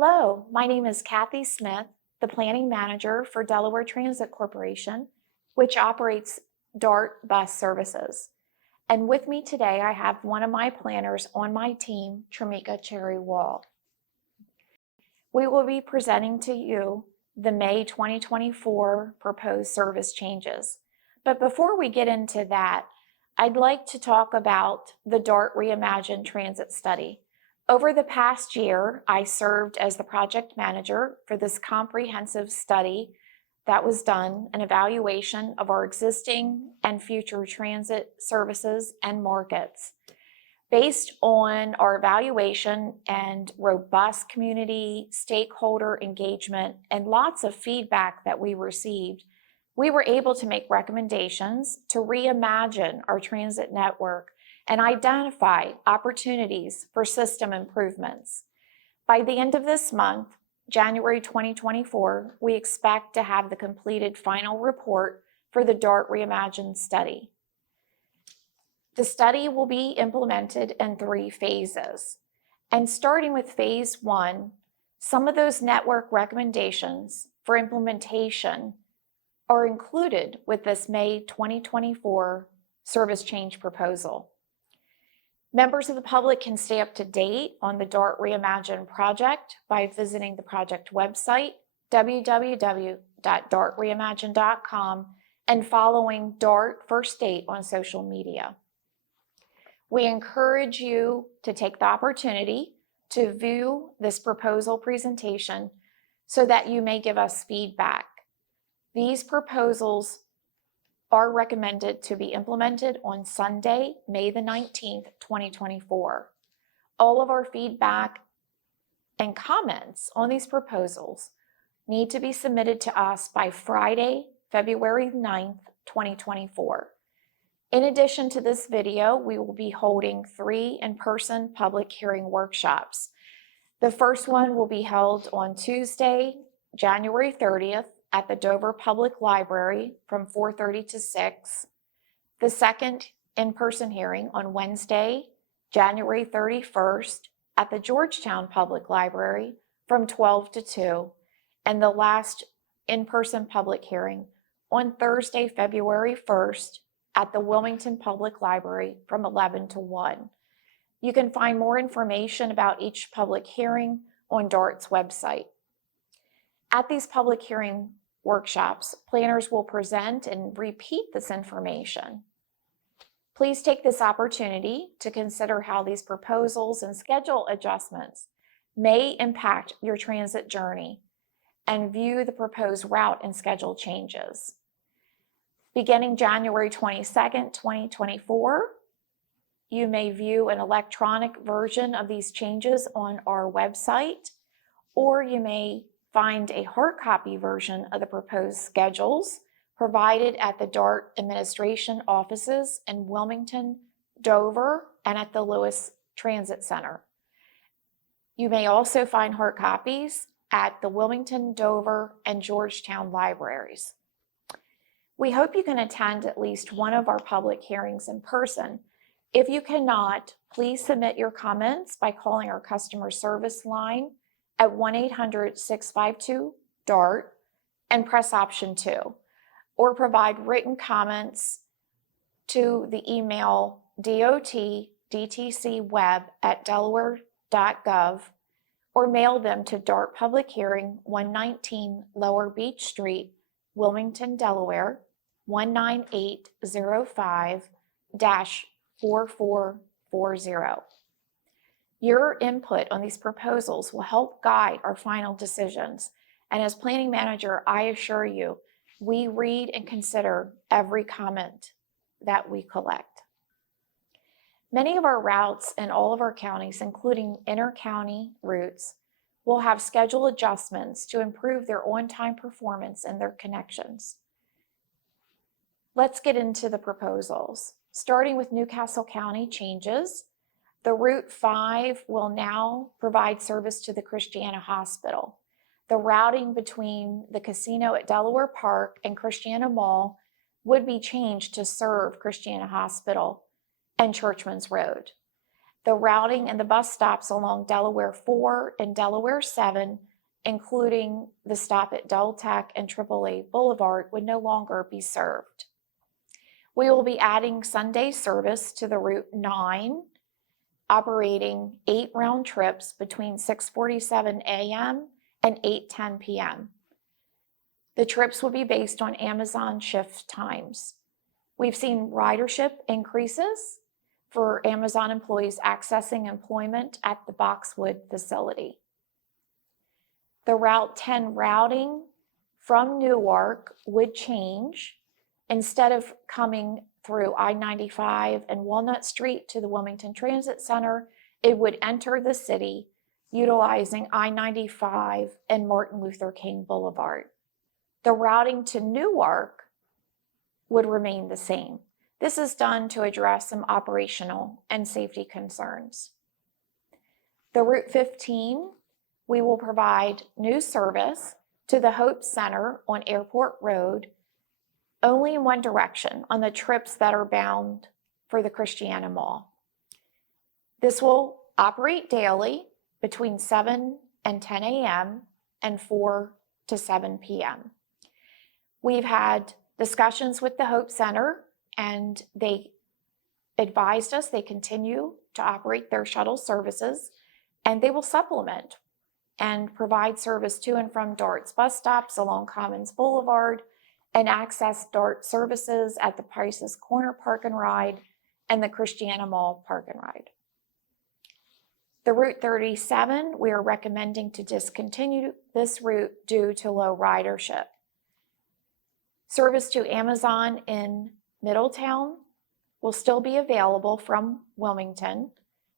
Hello, my name is Kathy Smith, the Planning Manager for Delaware Transit Corporation, which operates DART bus services. And with me today, I have one of my planners on my team, Tramika Cherry Wall. We will be presenting to you the May 2024 proposed service changes. But before we get into that, I'd like to talk about the DART Reimagined Transit Study. Over the past year, I served as the project manager for this comprehensive study that was done, an evaluation of our existing and future transit services and markets. Based on our evaluation and robust community stakeholder engagement and lots of feedback that we received, we were able to make recommendations to reimagine our transit network and identify opportunities for system improvements. By the end of this month, January 2024, we expect to have the completed final report for the DART Reimagined study. The study will be implemented in 3 phases. And starting with phase 1, some of those network recommendations for implementation are included with this May 2024 service change proposal. Members of the public can stay up to date on the DART Reimagined project by visiting the project website, www.dartreimagined.com, and following DART First Date on social media. We encourage you to take the opportunity to view this proposal presentation so that you may give us feedback. These proposals are recommended to be implemented on Sunday, May the 19th, 2024. All of our feedback and comments on these proposals need to be submitted to us by Friday, February 9th, 2024. In addition to this video, we will be holding 3 in-person public hearing workshops. The first one will be held on Tuesday, January 30th, at the Dover Public Library from 4:30 to 6. The second in-person hearing on Wednesday, January 31st at the Georgetown Public Library from 12 to 2. And the last in-person public hearing on Thursday, February 1st at the Wilmington Public Library from 11 to 1. You can find more information about each public hearing on DART's website. At these public hearing workshops, planners will present and repeat this information. Please take this opportunity to consider how these proposals and schedule adjustments may impact your transit journey and view the proposed route and schedule changes. Beginning January 22nd, 2024, you may view an electronic version of these changes on our website, or you may find a hard copy version of the proposed schedules provided at the DART administration offices in Wilmington, Dover, and at the Lewis Transit Center. You may also find hard copies at the Wilmington, Dover, and Georgetown libraries. We hope you can attend at least one of our public hearings in person. If you cannot, please submit your comments by calling our customer service line at 1-800-652-DART and press option 2, or provide written comments to the email dotdtcweb@delaware.gov, or mail them to DART Public Hearing, 119 Lower Beach Street, Wilmington, Delaware, 19805-4440. Your input on these proposals will help guide our final decisions. And as planning manager, I assure you, we read and consider every comment that we collect. Many of our routes in all of our counties, including inter-county routes, will have schedule adjustments to improve their on-time performance and their connections. Let's get into the proposals. Starting with Newcastle County changes, the Route 5 will now provide service to the Christiana Hospital. The routing between the casino at Delaware Park and Christiana Mall would be changed to serve Christiana Hospital and Churchman's Road. The routing and the bus stops along Delaware 4 and Delaware 7, including the stop at Deltec and AAA Boulevard, would no longer be served. We will be adding Sunday service to the Route 9, operating 8 round trips between 6:47 a.m. and 8:10 p.m. The trips will be based on Amazon shift times. We've seen ridership increases for Amazon employees accessing employment at the Boxwood facility. The Route 10 routing from Newark would change. Instead of coming through I-95 and Walnut Street to the Wilmington Transit Center, it would enter the city utilizing I-95 and Martin Luther King Boulevard. The routing to Newark would remain the same. This is done to address some operational and safety concerns. The Route 15, we will provide new service to the Hope Center on Airport Road only in one direction on the trips that are bound for the Christiana Mall. This will operate daily between 7 and 10 a.m. and 4 to 7 p.m. We've had discussions with the Hope Center, and they advised us they continue to operate their shuttle services, and they will supplement and provide service to and from DART's bus stops along Commons Boulevard and access DART services at the Price's Corner Park and Ride and the Christiana Mall Park and Ride. The Route 37, we are recommending to discontinue this route due to low ridership. Service to Amazon in Middletown will still be available from Wilmington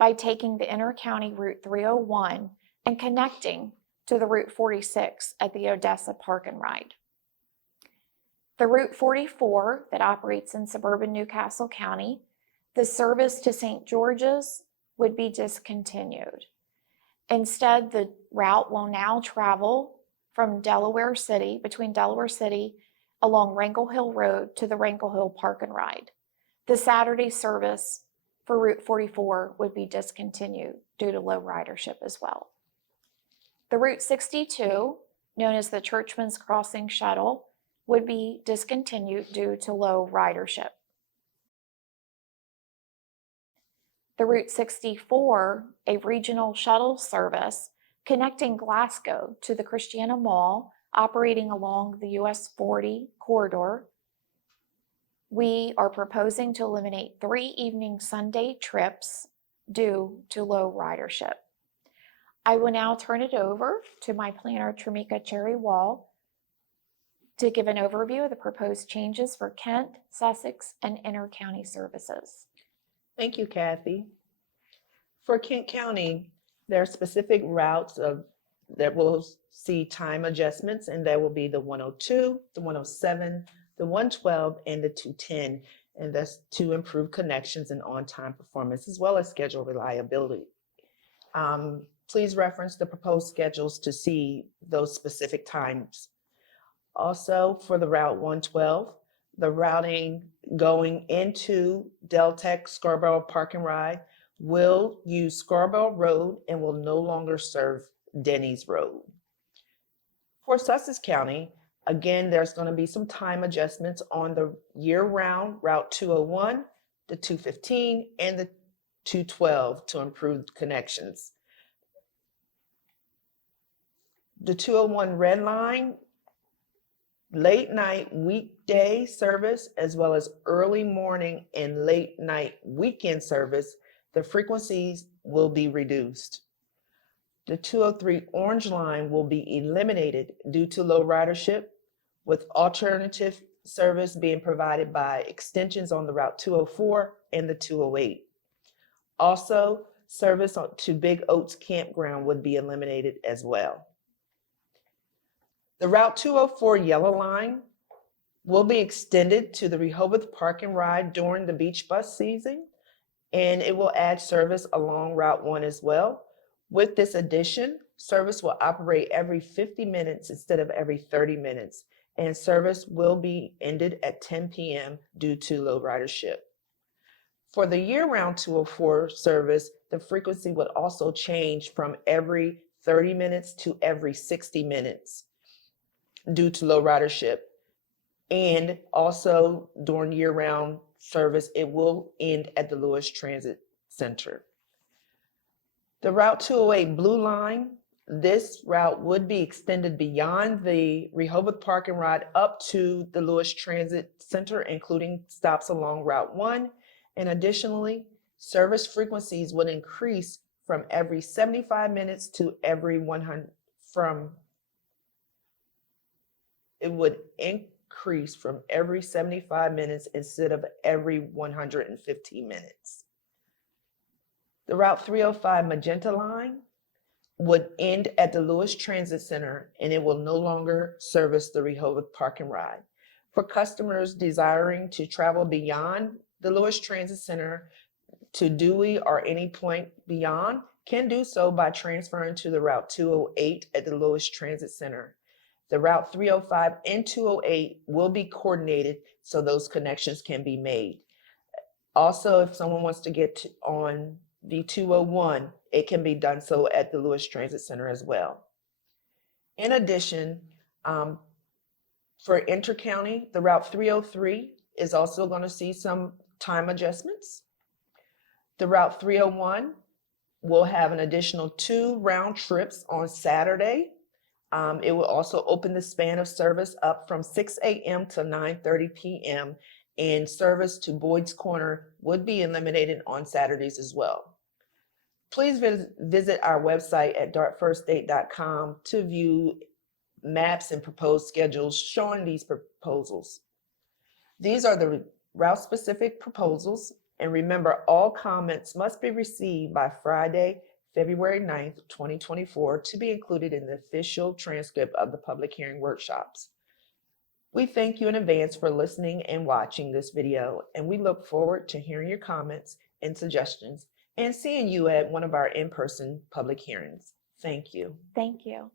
by taking the inter-county Route 301 and connecting to the Route 46 at the Odessa Park and Ride. The Route 44 that operates in suburban Newcastle County, the service to St. George's would be discontinued. Instead, the route will now travel from Delaware City, between Delaware City along Wrangell Hill Road to the Wrangell Hill Park and Ride. The Saturday service for Route 44 would be discontinued due to low ridership as well. The Route 62, known as the Churchman's Crossing Shuttle, would be discontinued due to low ridership. The Route 64, a regional shuttle service connecting Glasgow to the Christiana Mall, operating along the US 40 corridor. We are proposing to eliminate 3 evening Sunday trips due to low ridership. I will now turn it over to my planner, Tramika Cherry-Wall, to give an overview of the proposed changes for Kent, Sussex, and inter-county services. Thank you, Kathy. For Kent County, there are specific routes that will see time adjustments, and that will be the 102, the 107, the 112, and the 210, and that's to improve connections and on-time performance, as well as schedule reliability. Please reference the proposed schedules to see those specific times. Also, for the Route 112, the routing going into Deltec Scarborough Park and Ride will use Scarborough Road and will no longer serve Denny's Road. For Sussex County, again, there's going to be some time adjustments on the year-round Route 201, the 215, and the 212 to improve connections. The 201 Red Line, late night weekday service, as well as early morning and late night weekend service, the frequencies will be reduced. The 203 Orange Line will be eliminated due to low ridership, with alternative service being provided by extensions on the Route 204 and the 208. Also, service to Big Oaks Campground would be eliminated as well. The Route 204 Yellow Line will be extended to the Rehoboth Park and Ride during the beach bus season, and it will add service along Route 1 as well. With this addition, service will operate every 50 minutes instead of every 30 minutes, and service will be ended at 10 p.m. due to low ridership. For the year-round 204 service, the frequency would also change from every 30 minutes to every 60 minutes due to low ridership. And also during year-round service, it will end at the Lewis Transit Center. The Route 208 Blue Line, this route would be extended beyond the Rehoboth Park and Ride up to the Lewis Transit Center, including stops along Route 1. And additionally, service frequencies would increase from every 75 minutes to every 100, it would increase from every 75 minutes instead of every 115 minutes. The Route 305 Magenta Line would end at the Lewis Transit Center, and it will no longer service the Rehoboth Park and Ride. For customers desiring to travel beyond the Lewis Transit Center to Dewey or any point beyond, can do so by transferring to the Route 208 at the Lewis Transit Center. The Route 305 and 208 will be coordinated so those connections can be made. Also, if someone wants to get on the 201, it can be done so at the Lewis Transit Center as well. In addition, for intercounty, the Route 303 is also going to see some time adjustments. The Route 301 will have an additional 2 round trips on Saturday. It will also open the span of service up from 6 a.m. to 9:30 p.m. and service to Boyd's Corner would be eliminated on Saturdays as well. Please visit our website at dartfirststate.com to view maps and proposed schedules showing these proposals. These are the route-specific proposals, and remember, all comments must be received by Friday, February 9th, 2024, to be included in the official transcript of the public hearing workshops. We thank you in advance for listening and watching this video, and we look forward to hearing your comments and suggestions and seeing you at one of our in-person public hearings. Thank you. Thank you.